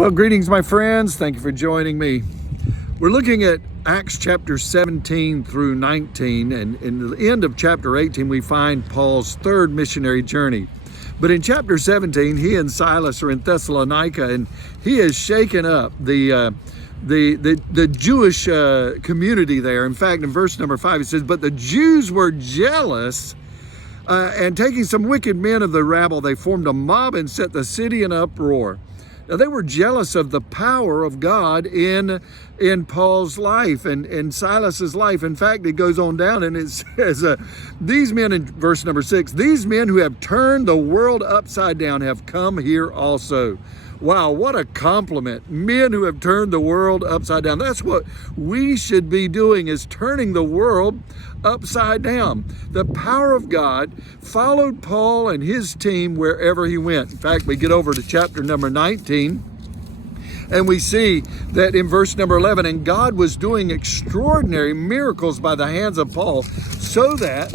Well, greetings, my friends. Thank you for joining me. We're looking at Acts chapter 17 through 19, and in the end of chapter 18, we find Paul's third missionary journey. But in chapter 17, he and Silas are in Thessalonica, and he has shaken up the Jewish community there. In fact, in verse number 5, it says, "But the Jews were jealous, and taking some wicked men of the rabble, they formed a mob and set the city in uproar." Now, they were jealous of the power of God in Paul's life and Silas's life. In fact, it goes on down and it says, these men, in verse number 6, "These men who have turned the world upside down have come here also." Wow, what a compliment. Men who have turned the world upside down. That's what we should be doing, is turning the world upside down. The power of God followed Paul and his team wherever he went. In fact, we get over to chapter number 19, and we see that in verse number 11, "And God was doing extraordinary miracles by the hands of Paul, so that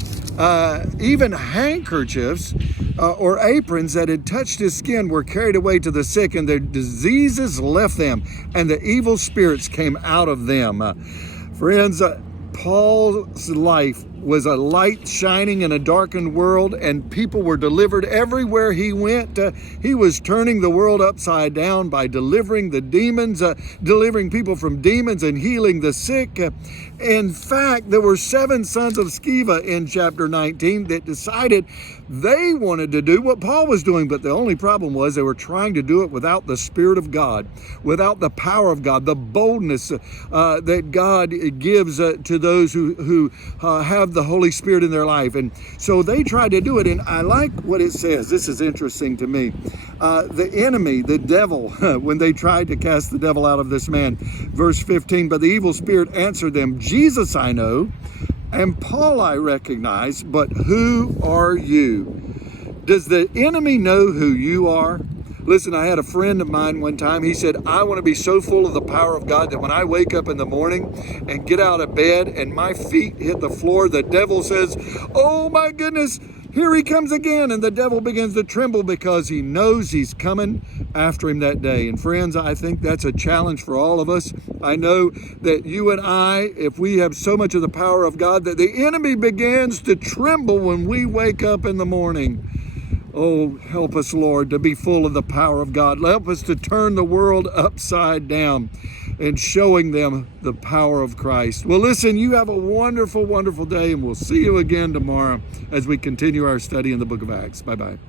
even handkerchiefs or aprons that had touched his skin were carried away to the sick, and their diseases left them, and the evil spirits came out of them." Friends, Paul's life was a light shining in a darkened world, and people were delivered everywhere he went. He was turning the world upside down by delivering the demons, delivering people from demons and healing the sick. In fact, there were 7 sons of Sceva in chapter 19 that decided they wanted to do what Paul was doing, but the only problem was they were trying to do it without the Spirit of God, without the power of God, the boldness that God gives to those who have the Holy Spirit in their life. And so they tried to do it, and I like what it says. This is interesting to me. The enemy, the devil, when they tried to cast the devil out of this man, verse 15, "But the evil spirit answered them, 'Jesus I know, and Paul I recognize, but who are you?'" Does the enemy know who you are? Listen, I had a friend of mine one time. He said, "I want to be so full of the power of God that when I wake up in the morning and get out of bed and my feet hit the floor, the devil says, 'Oh my goodness, here he comes again.' And the devil begins to tremble because he knows he's coming after him that day." And friends, I think that's a challenge for all of us. I know that you and I, if we have so much of the power of God, that the enemy begins to tremble when we wake up in the morning. Oh, help us, Lord, to be full of the power of God. Help us to turn the world upside down and showing them the power of Christ. Well, listen, you have a wonderful, wonderful day, and we'll see you again tomorrow as we continue our study in the book of Acts. Bye-bye.